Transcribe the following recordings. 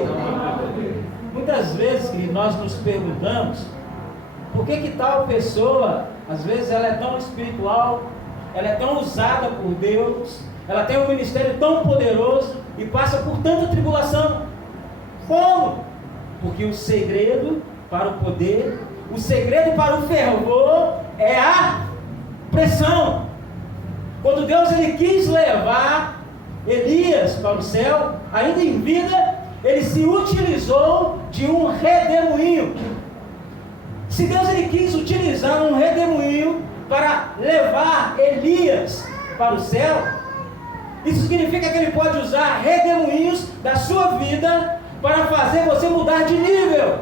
poder. Muitas vezes que nós nos perguntamos por que tal pessoa, às vezes ela é tão espiritual, ela é tão usada por Deus, ela tem um ministério tão poderoso e passa por tanta tribulação. Como? Porque o segredo para o poder, o segredo para o fervor é a pressão. Quando Deus ele quis levar Elias para o céu, ainda em vida, ele se utilizou de um redemoinho. Se Deus ele quis utilizar um redemoinho para levar Elias para o céu, isso significa que ele pode usar redemoinhos da sua vida para fazer você mudar de nível,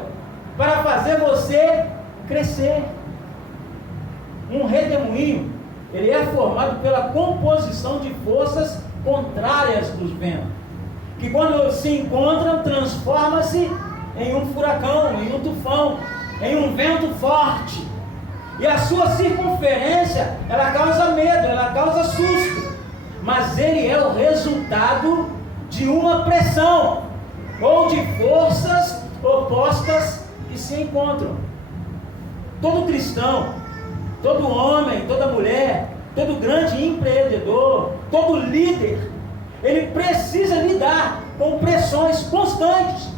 para fazer você crescer. Um redemoinho, ele é formado pela composição de forças contrárias dos ventos, que quando se encontram, transforma-se em um furacão, em um tufão, em um vento forte. E a sua circunferência, ela causa medo, ela causa susto. Mas ele é o resultado de uma pressão, ou de forças opostas que se encontram. Todo cristão, todo homem, toda mulher, todo grande empreendedor, todo líder, ele precisa lidar com pressões constantes,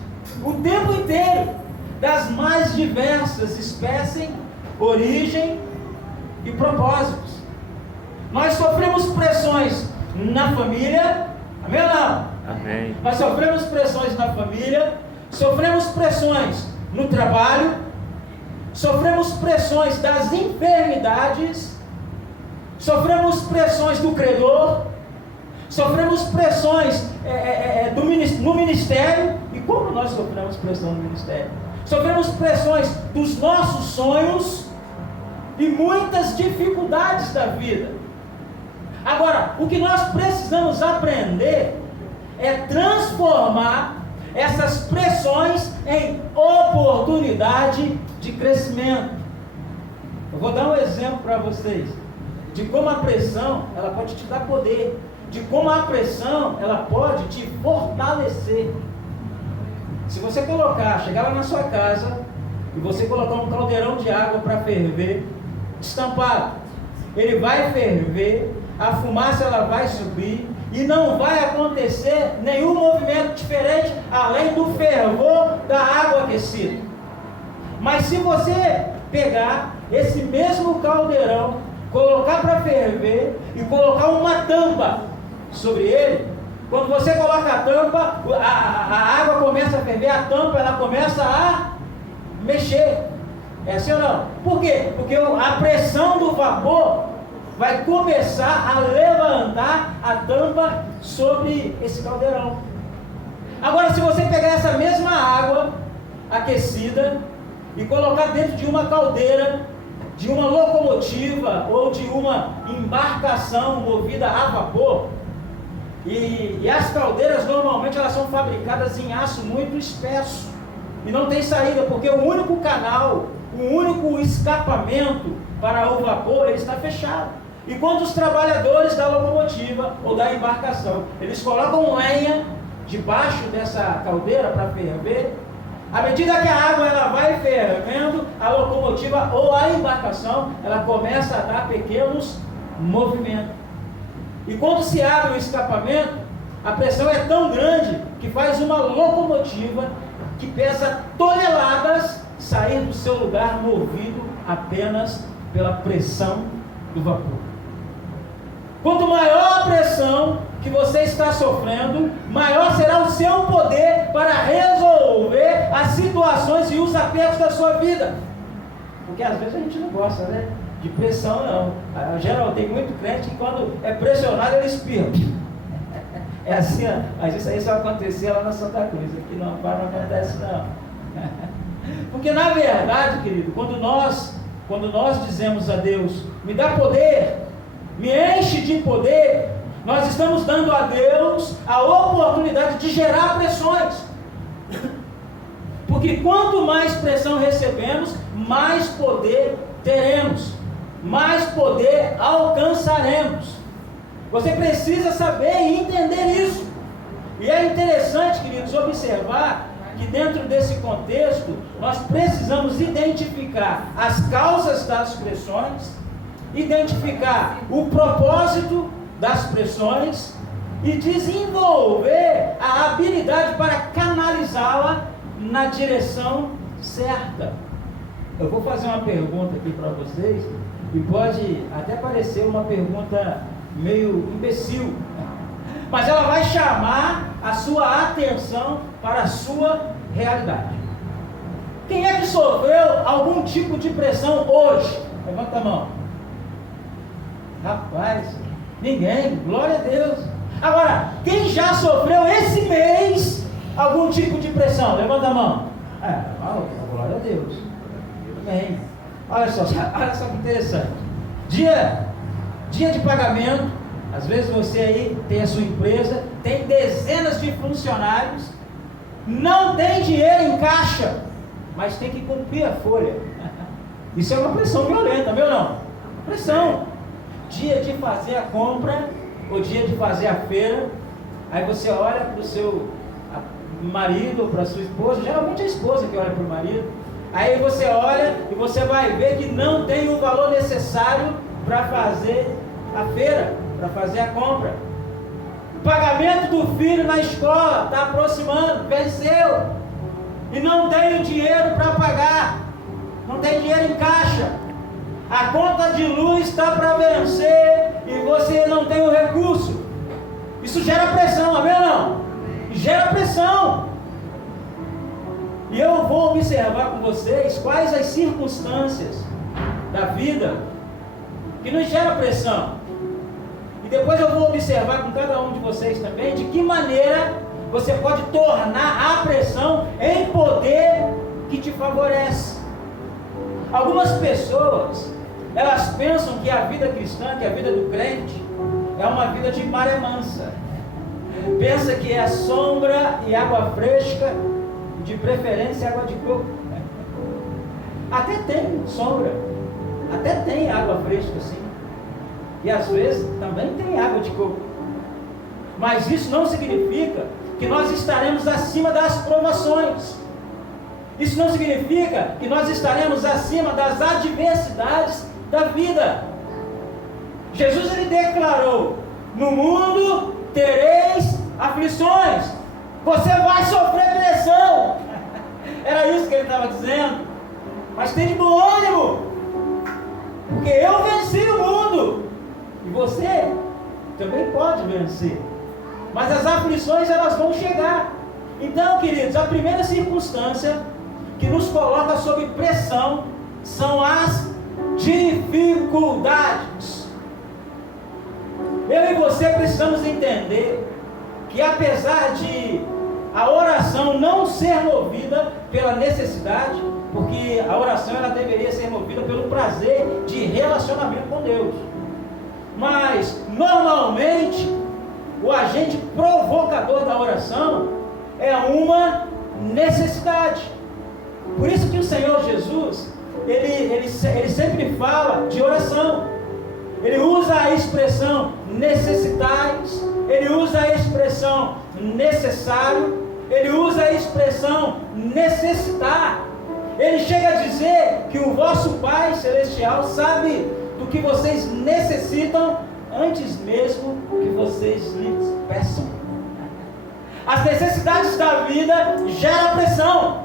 o tempo inteiro, das mais diversas espécies, origem e propósitos. Nós sofremos pressões na família, amém ou não? Amém. Nós sofremos pressões na família, sofremos pressões no trabalho, sofremos pressões das enfermidades, sofremos pressões do credor, sofremos pressões no ministério. E como nós sofremos pressão no ministério? Sofremos pressões dos nossos sonhos e muitas dificuldades da vida. Agora, o que nós precisamos aprender é transformar essas pressões em oportunidade de crescimento. Eu vou dar um exemplo para vocês de como a pressão ela pode te dar poder, de como a pressão ela pode te fortalecer. Se você chegar lá na sua casa e você colocar um caldeirão de água para ferver, estampado, ele vai ferver, a fumaça ela vai subir e não vai acontecer nenhum movimento diferente além do fervor da água aquecida. Mas se você pegar esse mesmo caldeirão, colocar para ferver e colocar uma tampa sobre ele, quando você coloca a tampa, a água começa a ferver, a tampa ela começa a mexer. É assim ou não? Por quê? Porque a pressão do vapor vai começar a levantar a tampa sobre esse caldeirão. Agora, se você pegar essa mesma água aquecida e colocar dentro de uma caldeira, de uma locomotiva ou de uma embarcação movida a vapor, e as caldeiras normalmente elas são fabricadas em aço muito espesso e não tem saída, porque o único canal, o único escapamento para o vapor ele está fechado. E quando os trabalhadores da locomotiva ou da embarcação eles colocam lenha debaixo dessa caldeira para ferver, à medida que a água ela vai fervendo, a locomotiva ou a embarcação ela começa a dar pequenos movimentos. E quando se abre o escapamento, a pressão é tão grande que faz uma locomotiva que pesa toneladas sair do seu lugar movido apenas pela pressão do vapor. Quanto maior a pressão que você está sofrendo, maior será o seu poder para resolver as situações e os apertos da sua vida. Porque às vezes a gente não gosta, né? De pressão não. Geral, tem muito crente que quando é pressionado ele espirra. É assim, ó. Mas isso aí só acontecia lá na Santa Cruz. Aqui não acontece não. Porque na verdade, querido, quando nós dizemos a Deus, me dá poder, me enche de poder, nós estamos dando a Deus a oportunidade de gerar pressões. Porque quanto mais pressão recebemos, mais poder teremos, mais poder alcançaremos. Você precisa saber e entender isso. E é interessante, queridos, observar que dentro desse contexto, nós precisamos identificar as causas das pressões, identificar o propósito das pressões e desenvolver a habilidade para canalizá-la na direção certa. Eu vou fazer uma pergunta aqui para vocês, e pode até parecer uma pergunta meio imbecil, mas ela vai chamar a sua atenção para a sua realidade. Quem é que sofreu algum tipo de pressão hoje? Levanta a mão. Rapaz, ninguém, glória a Deus. Agora, quem já sofreu esse mês algum tipo de pressão? Levanta a mão. Glória a Deus. Amém. Olha só que interessante. Dia de pagamento. Às vezes você aí tem a sua empresa, tem dezenas de funcionários, não tem dinheiro em caixa, mas tem que cumprir a folha. Isso é uma pressão violenta, meu não? Pressão. Dia de fazer a compra, ou dia de fazer a feira, aí você olha para o seu marido ou para a sua esposa, geralmente é a esposa que olha para o marido, aí você olha e você vai ver que não tem o valor necessário para fazer a feira, para fazer a compra. O pagamento do filho na escola está aproximando, venceu, e não tem o dinheiro para pagar, não tem dinheiro em caixa. A conta de luz está para vencer e você não tem o recurso. Isso gera pressão, amém ou não? Gera pressão. E eu vou observar com vocês quais as circunstâncias da vida que nos gera pressão. E depois eu vou observar com cada um de vocês também de que maneira você pode tornar a pressão em poder que te favorece. Algumas pessoas, elas pensam que a vida cristã, que a vida do crente, é uma vida de maré mansa. Pensa que é sombra e água fresca, de preferência água de coco. Até tem sombra, até tem água fresca sim. E às vezes também tem água de coco. Mas isso não significa que nós estaremos acima das provações. Isso não significa que nós estaremos acima das adversidades da vida. Jesus ele declarou: no mundo tereis aflições, você vai sofrer pressão. Era isso que ele estava dizendo. Mas tem de bom ânimo, porque eu venci o mundo e você também pode vencer. Mas as aflições elas vão chegar. Então, queridos, a primeira circunstância que nos coloca sob pressão são as dificuldades. Eu e você precisamos entender que apesar de a oração não ser movida pela necessidade, porque a oração ela deveria ser movida pelo prazer de relacionamento com Deus, mas normalmente o agente provocador da oração é uma necessidade. Por isso que o Senhor Jesus ele sempre fala de oração. Ele usa a expressão necessitais, ele usa a expressão necessário, ele usa a expressão necessitar. Ele chega a dizer que o vosso Pai Celestial sabe do que vocês necessitam antes mesmo que vocês lhes peçam. As necessidades da vida geram pressão.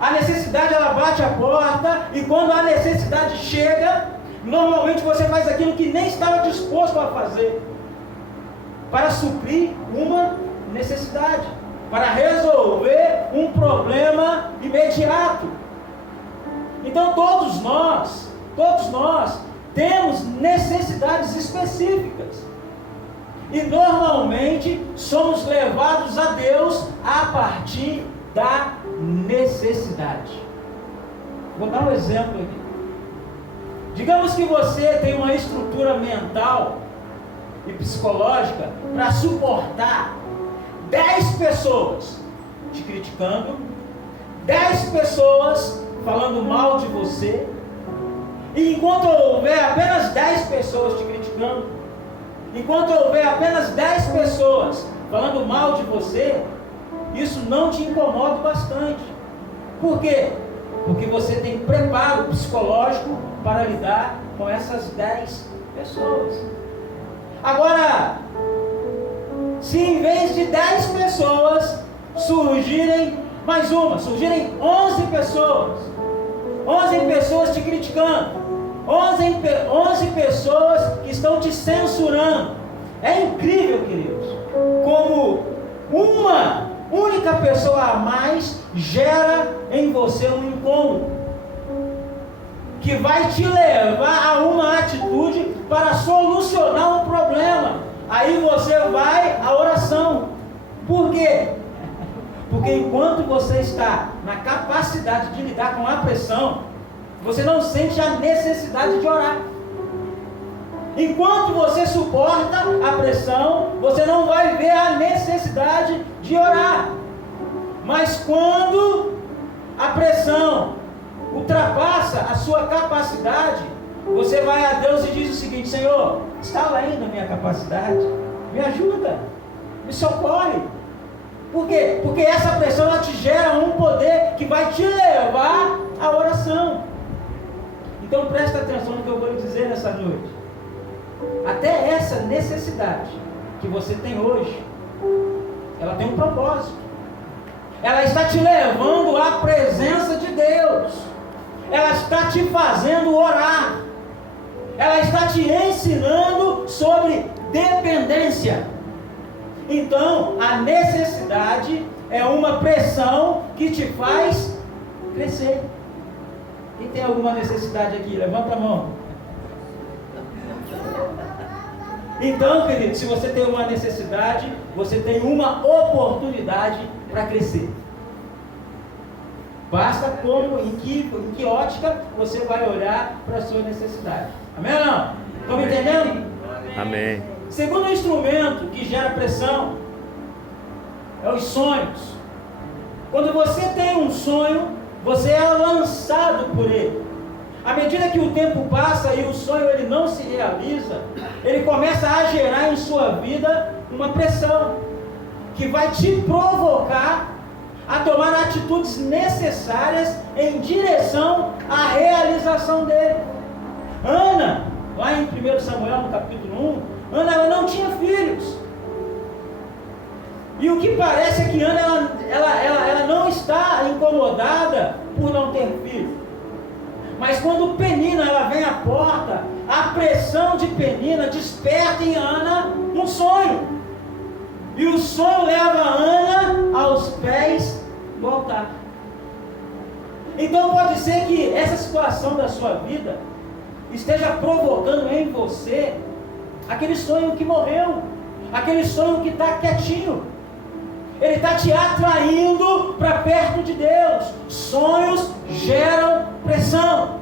A necessidade ela bate a porta, e quando a necessidade chega, normalmente você faz aquilo que nem estava disposto a fazer, para suprir uma necessidade, para resolver um problema imediato. Então todos nós temos necessidades específicas, e normalmente somos levados a Deus a partir da necessidade. Vou dar um exemplo aqui. Digamos que você tem uma estrutura mental e psicológica para suportar 10 pessoas te criticando, 10 pessoas falando mal de você, e enquanto houver apenas 10 pessoas te criticando, enquanto houver apenas 10 pessoas falando mal de você, isso não te incomoda bastante. Por quê? Porque você tem preparo psicológico para lidar com essas 10 pessoas. Agora, se em vez de 10 pessoas surgirem mais uma, surgirem 11 pessoas, 11 pessoas te criticando, 11 pessoas que estão te censurando, é incrível, queridos, como uma única pessoa a mais gera em você um incômodo, que vai te levar a uma atitude para solucionar um problema. Aí você vai à oração. Por quê? Porque enquanto você está na capacidade de lidar com a pressão, você não sente a necessidade de orar. Enquanto você suporta a pressão, você não vai ver a necessidade de orar. Mas quando a pressão ultrapassa a sua capacidade, você vai a Deus e diz o seguinte: Senhor, está além da minha capacidade, me ajuda, me socorre. Por quê? Porque essa pressão ela te gera um poder que vai te levar à oração. Então presta atenção no que eu vou lhe dizer nessa noite. Até essa necessidade que você tem hoje, ela tem um propósito. Ela está te levando à presença de Deus. Ela está te fazendo orar. Ela está te ensinando sobre dependência. Então, a necessidade é uma pressão que te faz crescer. Quem tem alguma necessidade aqui? Levanta a mão. Então, querido, se você tem uma necessidade, você tem uma oportunidade para crescer. Basta como, em que ótica você vai olhar para a sua necessidade. Amém ou não? Estão me entendendo? Amém. Segundo instrumento que gera pressão é os sonhos. Quando você tem um sonho, você é lançado por ele. À medida que o tempo passa e o sonho ele não se realiza, ele começa a gerar em sua vida uma pressão que vai te provocar a tomar atitudes necessárias em direção à realização dele. Ana, lá em 1 Samuel, no capítulo 1, Ana ela não tinha filhos. E o que parece é que Ana ela não está incomodada por não ter filho. Mas quando Penina ela vem à porta, a pressão de Penina desperta em Ana um sonho. E o sonho leva Ana aos pés do altar. Então pode ser que essa situação da sua vida esteja provocando em você aquele sonho que morreu, aquele sonho que está quietinho. Ele está te atraindo para perto de Deus. Sonhos geram pressão.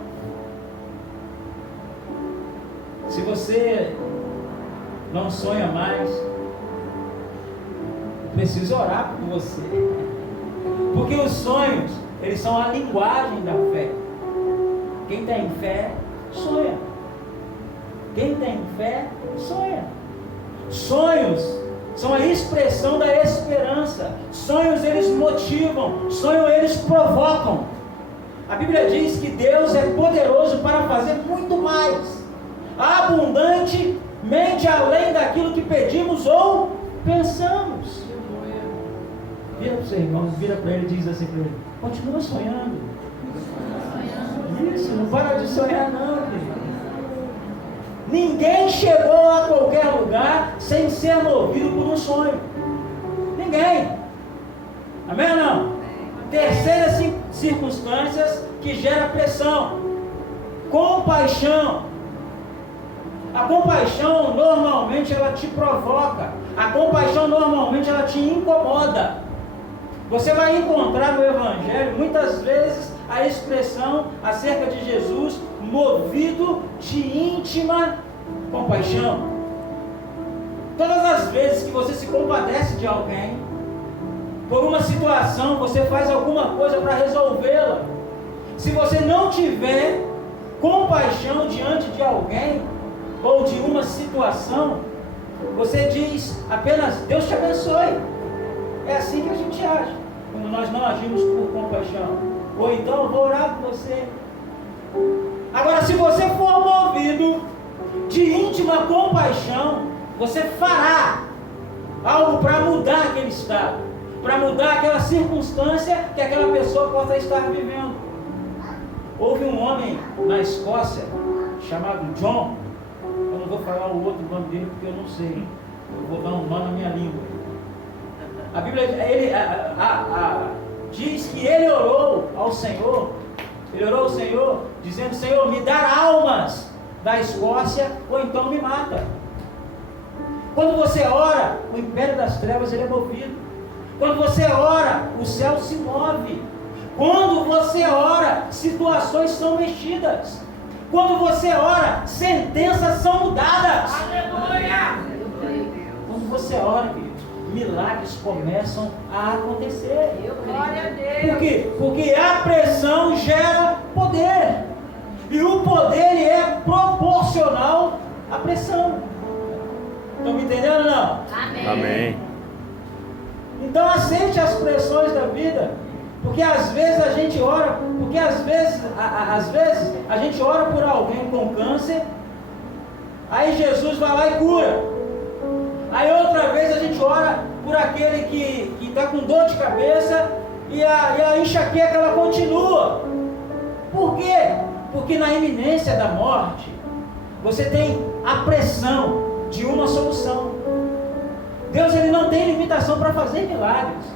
Se você não sonha mais, eu preciso orar por você. Porque os sonhos, eles são a linguagem da fé. Quem tem fé, sonha. Quem tem fé, sonha. Sonhos são a expressão da esperança. Sonhos eles motivam, sonhos eles provocam. A Bíblia diz que Deus é poderoso para fazer muito mais, abundantemente além daquilo que pedimos ou pensamos. Vira para o seu irmão, vira para ele e diz assim para ele: continua sonhando. Isso, não para de sonhar não, querido. Ninguém chegou a qualquer lugar sem ser movido por um sonho. Ninguém. Amém ou não? Terceira circunstâncias que gera pressão: compaixão. A compaixão normalmente ela te provoca. A compaixão normalmente ela te incomoda. Você vai encontrar no Evangelho muitas vezes a expressão acerca de Jesus movido de íntima compaixão. Todas as vezes que você se compadece de alguém, por uma situação, você faz alguma coisa para resolvê-la. Se você não tiver compaixão diante de alguém ou de uma situação, você diz apenas, Deus te abençoe. É assim que a gente age, quando nós não agimos por compaixão. Ou então, vou orar por você. Agora, se você for movido de íntima compaixão, você fará algo para mudar aquele estado, para mudar aquela circunstância que aquela pessoa possa estar vivendo. Houve um homem na Escócia, chamado John. Eu não vou falar o outro nome dele porque eu não sei. Eu vou dar um nó na minha língua. A Bíblia diz que ele orou ao Senhor. Ele orou ao Senhor, dizendo: Senhor, me dá almas da Escócia, ou então me mata. Quando você ora, o império das trevas ele é movido. Quando você ora, o céu se move. Quando você ora, situações são mexidas. Quando você ora, sentenças são mudadas. Aleluia! Quando você ora, queridos, milagres começam a acontecer. Glória a Deus! Por quê? Porque a pressão gera poder. E o poder ele é proporcional à pressão. Estão me entendendo ou não? Amém! Amém. Então aceite as pressões da vida. Porque às vezes a gente ora, porque às vezes a gente ora por alguém com câncer, aí Jesus vai lá e cura. Aí outra vez a gente ora por aquele que está com dor de cabeça e a enxaqueca ela continua. Por quê? Porque na iminência da morte, você tem a pressão de uma solução. Deus ele não tem limitação para fazer milagres.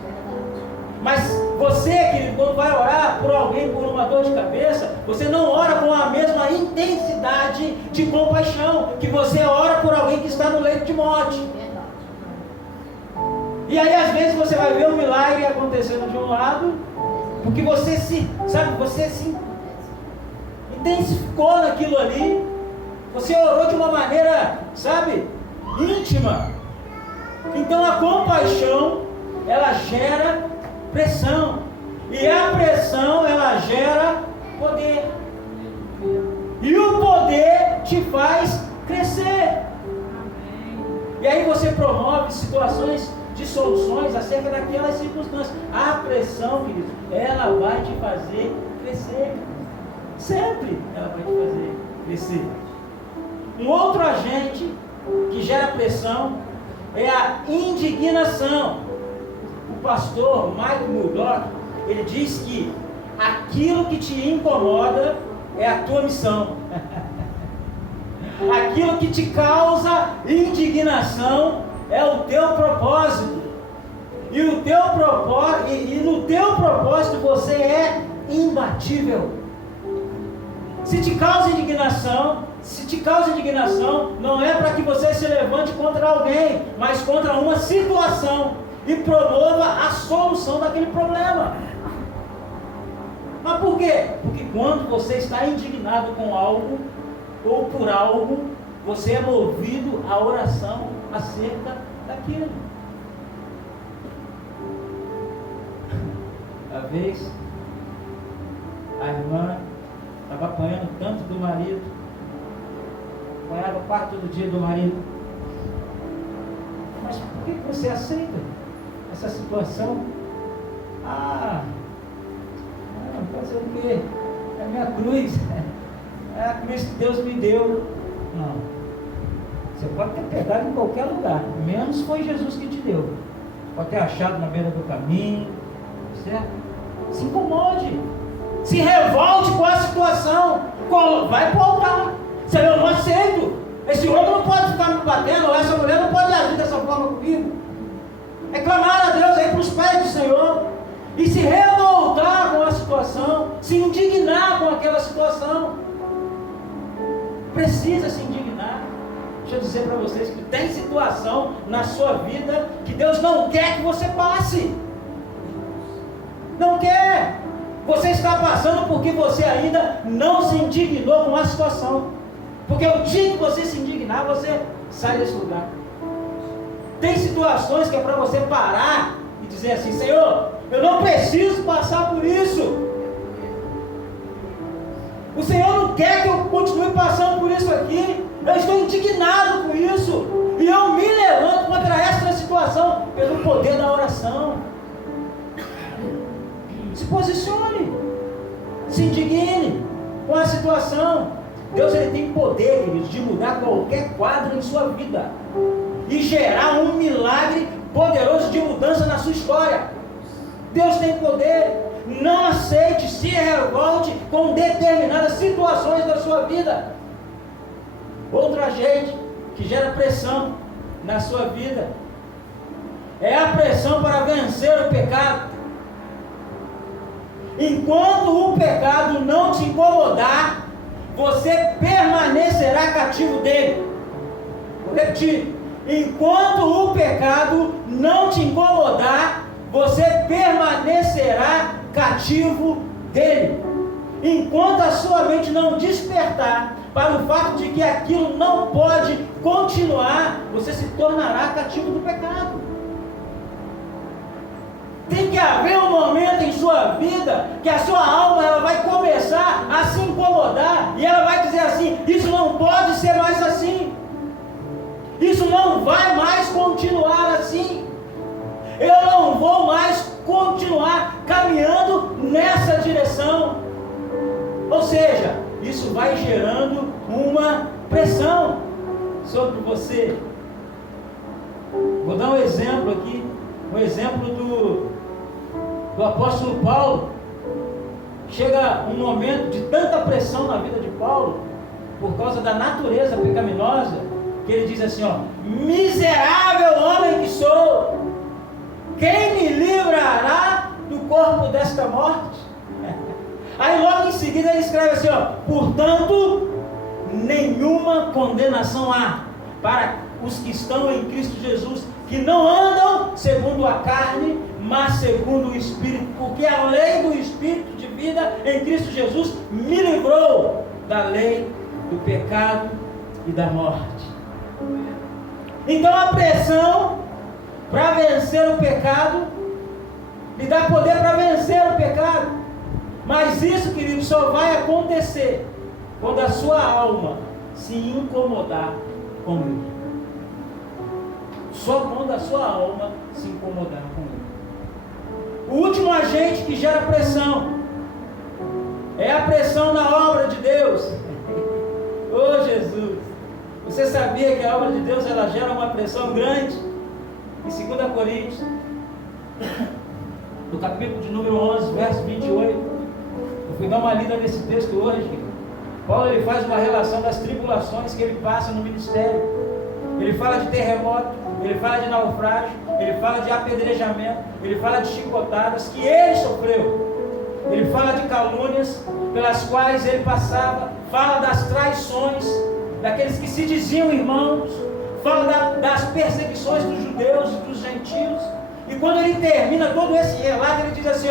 Mas você, querido, quando vai orar por alguém por uma dor de cabeça, você não ora com a mesma intensidade de compaixão que você ora por alguém que está no leito de morte. E aí às vezes você vai ver um milagre acontecendo de um lado, porque você se intensificou naquilo ali, você orou de uma maneira, íntima. Então a compaixão, ela gera pressão, e a pressão ela gera poder, e o poder te faz crescer. E aí você promove situações de soluções acerca daquelas circunstâncias. A pressão, querido, ela vai te fazer crescer, sempre ela vai te fazer crescer. Um outro agente que gera pressão é a indignação. O pastor Mike Murdock, ele diz que aquilo que te incomoda é a tua missão. Aquilo que te causa indignação é o teu propósito. E no teu propósito você é imbatível. Se te causa indignação, não é para que você se levante contra alguém, mas contra uma situação e promova a solução daquele problema. Mas por quê? Porque quando você está indignado com algo ou por algo, você é movido à oração acerca daquilo. Uma vez a irmã estava apanhando tanto do marido, apanhava quase todo dia do marido. Mas por que você aceita essa situação? Fazer o quê? É a minha cruz, é a cruz que Deus me deu. Não, você pode ter pegado em qualquer lugar, menos foi Jesus que te deu. Pode ter achado na beira do caminho, certo? Se incomode, se revolte com a situação, vai pro altar. Senhor, eu não aceito, esse homem não pode ficar me batendo, ou essa mulher não pode agir dessa forma comigo. É clamar a Deus aí para os pés do Senhor e se revoltar com a situação, se indignar com aquela situação. Precisa se indignar. Deixa eu dizer para vocês que tem situação na sua vida que Deus não quer que você passe. Não quer. Você está passando porque você ainda não se indignou com a situação. Porque o dia que você se indignar, você sai desse lugar. Tem situações que é para você parar e dizer assim: Senhor, eu não preciso passar por isso. O Senhor não quer que eu continue passando por isso aqui. Eu estou indignado com isso. E eu me situação pelo poder da oração. Se posicione, se indigne com a situação. Deus, ele tem poder, queridos, de mudar qualquer quadro em sua vida e gerar um milagre poderoso de mudança na sua história. Deus tem poder. Não aceite, se revolte com determinadas situações da sua vida. Outro agente que gera pressão na sua vida é a pressão para vencer o pecado. Enquanto o pecado não te incomodar, você permanecerá cativo dele. Vou repetir. Enquanto o pecado não te incomodar, você permanecerá cativo dele. Enquanto a sua mente não despertar para o fato de que aquilo não pode continuar, você se tornará cativo do pecado. Tem que haver um momento em sua vida que a sua alma ela vai começar a se incomodar e ela vai dizer assim: isso não pode ser mais assim, isso não vai mais continuar assim, eu não vou mais continuar caminhando nessa direção. Ou seja, isso vai gerando uma pressão sobre você. Vou dar um exemplo aqui, um exemplo do apóstolo Paulo. Chega um momento de tanta pressão na vida de Paulo, por causa da natureza pecaminosa, que ele diz assim, miserável homem que sou, quem me livrará do corpo desta morte? Aí logo em seguida ele escreve assim, portanto, nenhuma condenação há para os que estão em Cristo Jesus, que não andam segundo a carne, mas segundo o Espírito, porque a lei do Espírito de vida em Cristo Jesus me livrou da lei do pecado e da morte. Então a pressão para vencer o pecado lhe dá poder para vencer o pecado. Mas isso, querido, só vai acontecer quando a sua alma se incomodar com ele. Só quando a sua alma se incomodar com ele. O último agente que gera pressão é a pressão na obra de Deus. Oh Jesus! Você sabia que a obra de Deus ela gera uma pressão grande? Em 2 Coríntios, no capítulo de número 11, verso 28, eu fui dar uma lida nesse texto hoje. Paulo ele faz uma relação das tribulações que ele passa no ministério. Ele fala de terremoto, ele fala de naufrágio, ele fala de apedrejamento, ele fala de chicotadas que ele sofreu. Ele fala de calúnias pelas quais ele passava, fala das traições daqueles que se diziam irmãos, fala das perseguições dos judeus e dos gentios. E quando ele termina todo esse relato, ele diz assim,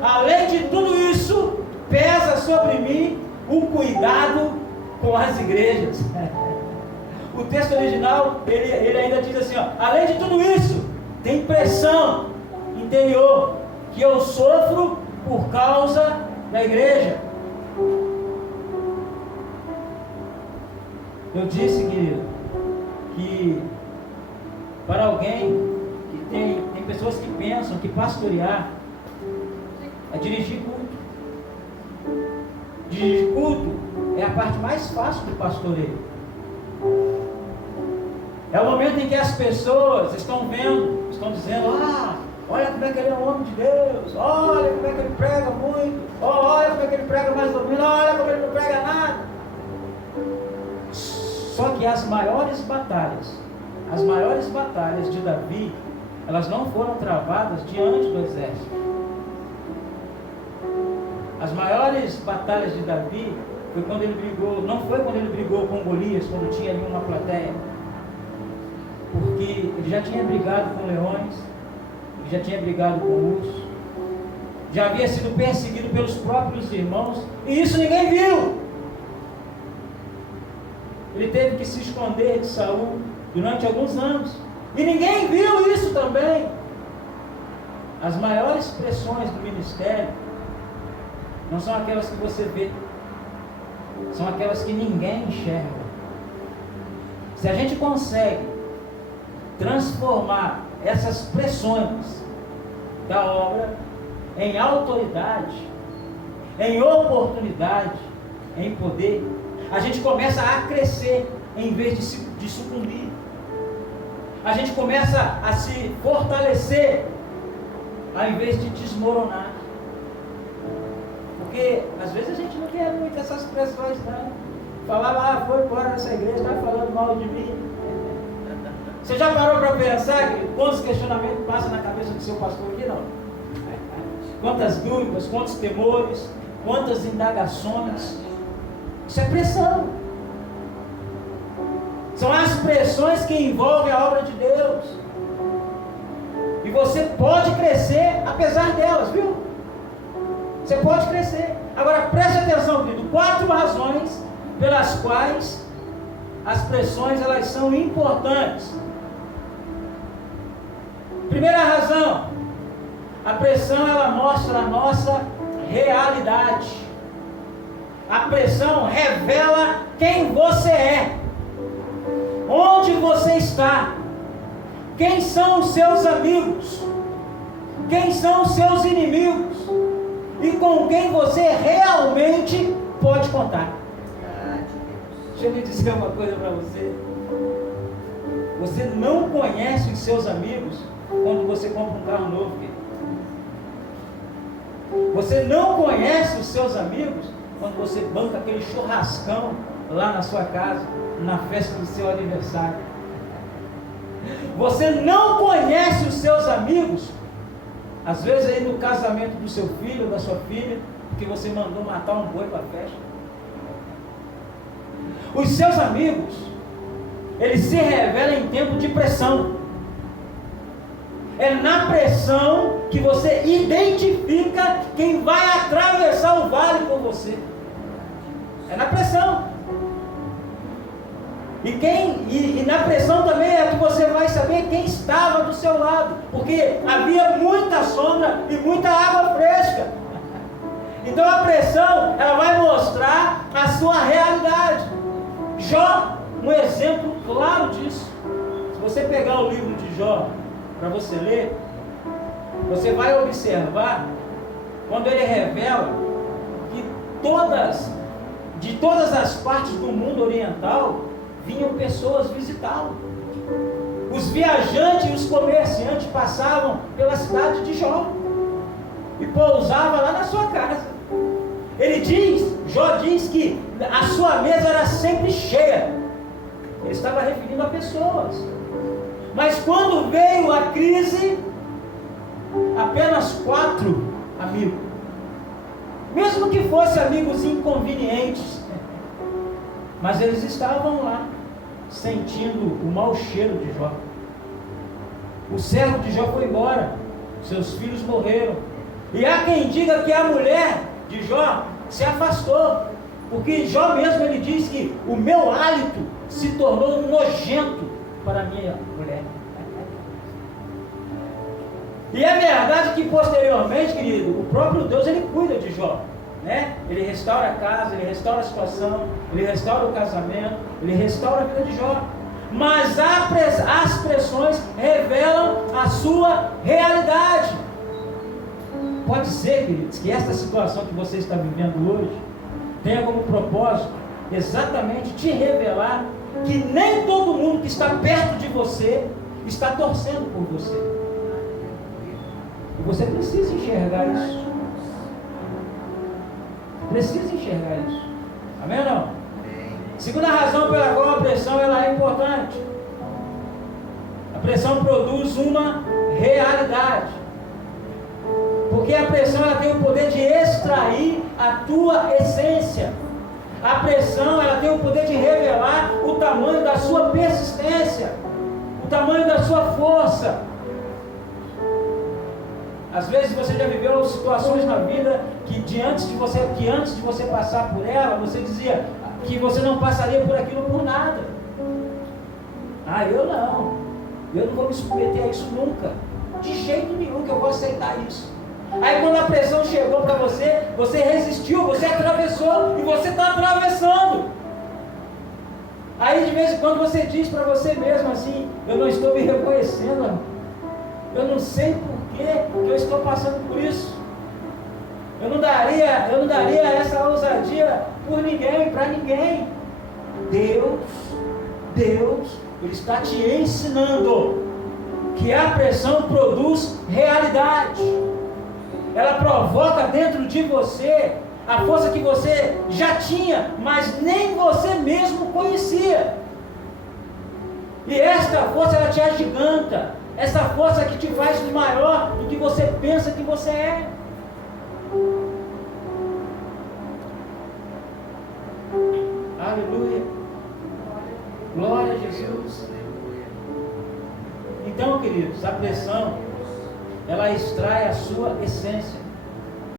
além de tudo isso, pesa sobre mim o cuidado com as igrejas. O texto original, ele ainda diz assim, além de tudo isso, tem pressão interior que eu sofro por causa da igreja. Eu disse, querido, que para alguém que tem pessoas que pensam que pastorear é dirigir culto. Dirigir culto é a parte mais fácil do pastoreio. É o momento em que as pessoas estão vendo, estão dizendo, olha como é que ele é um homem de Deus, olha como é que ele prega muito, olha como é que ele prega mais ou menos, olha como ele não prega nada. Só que as maiores batalhas de Davi, elas não foram travadas diante do exército. As maiores batalhas de Davi foi quando ele brigou, não foi quando ele brigou com Golias, quando tinha ali uma plateia, porque ele já tinha brigado com leões, ele já tinha brigado com ursos, já havia sido perseguido pelos próprios irmãos, e isso ninguém viu. Ele teve que se esconder de Saul durante alguns anos, e ninguém viu isso também. As maiores pressões do ministério não são aquelas que você vê, são aquelas que ninguém enxerga. Se a gente consegue transformar essas pressões da obra em autoridade, em oportunidade, em poder, a gente começa a crescer em vez de sucumbir. A gente começa a se fortalecer ao invés de desmoronar. Porque às vezes a gente não quer muito essas pressões, não. Falar, foi embora dessa igreja, está falando mal de mim. Você já parou para pensar quantos questionamentos passam na cabeça do seu pastor aqui? Não. Quantas dúvidas, quantos temores, quantas indagações. Isso é pressão. São as pressões que envolvem a obra de Deus. E você pode crescer apesar delas, viu? Você pode crescer. Agora preste atenção, querido. 4 razões pelas quais as pressões elas são importantes. Primeira razão, a pressão ela mostra a nossa realidade. A pressão revela quem você é, onde você está, quem são os seus amigos, quem são os seus inimigos e com quem você realmente pode contar. Deixa eu lhe dizer uma coisa para você. Você não conhece os seus amigos quando você compra um carro novo, querido. Você não conhece os seus amigos quando você banca aquele churrascão lá na sua casa, na festa do seu aniversário. Você não conhece os seus amigos, às vezes aí no casamento do seu filho ou da sua filha, porque você mandou matar um boi para a festa. Os seus amigos, eles se revelam em tempo de pressão. É na pressão que você identifica quem vai atravessar o vale com você. É na pressão. E na pressão também é que você vai saber quem estava do seu lado, porque havia muita sombra e muita água fresca. Então a pressão, ela vai mostrar a sua realidade. Jó, um exemplo claro disso. Se você pegar o livro de Jó para você ler, você vai observar quando ele revela que de todas as partes do mundo oriental vinham pessoas visitá-lo. Os viajantes e os comerciantes passavam pela cidade de Jó e pousavam lá na sua casa. Jó diz que a sua mesa era sempre cheia. Ele estava referindo a pessoas. Mas quando veio a crise, apenas 4 amigos, mesmo que fossem amigos inconvenientes, mas eles estavam lá, sentindo o mau cheiro de Jó. O servo de Jó foi embora, seus filhos morreram, e há quem diga que a mulher de Jó se afastou, porque Jó mesmo ele diz que o meu hálito se tornou nojento para a minha mulher. E é verdade que posteriormente, querido, o próprio Deus ele cuida de Jó, né? Ele restaura a casa, ele restaura a situação, ele restaura o casamento, ele restaura a vida de Jó. Mas as pressões revelam a sua realidade. Pode ser, queridos, que esta situação que você está vivendo hoje tenha como propósito exatamente te revelar que nem todo mundo que está perto de você está torcendo por você. E você precisa enxergar isso. Precisa enxergar isso. Amém ou não? Segunda razão pela qual a pressão ela é importante. A pressão produz uma realidade. Porque a pressão ela tem o poder de extrair a tua essência. A pressão ela tem o poder de revelar o tamanho da sua persistência, o tamanho da sua força. Às vezes você já viveu situações na vida que antes de você passar por ela, você dizia que você não passaria por aquilo por nada. Eu não vou me submeter a isso nunca, de jeito nenhum que eu vou aceitar isso. Aí quando a pressão chegou para você, você resistiu, você atravessou e você está atravessando. Aí de vez em quando você diz para você mesmo assim: eu não estou me reconhecendo, Eu não sei por que eu estou passando por isso. Eu não daria essa ousadia por ninguém, para ninguém. Deus, Ele está te ensinando que a pressão produz realidade. Ela provoca dentro de você a força que você já tinha, mas nem você mesmo conhecia. E esta força, ela te agiganta. Essa força que te faz maior do que você pensa que você é. Aleluia. Glória a Jesus. Então, queridos, a pressão, ela extrai a sua essência.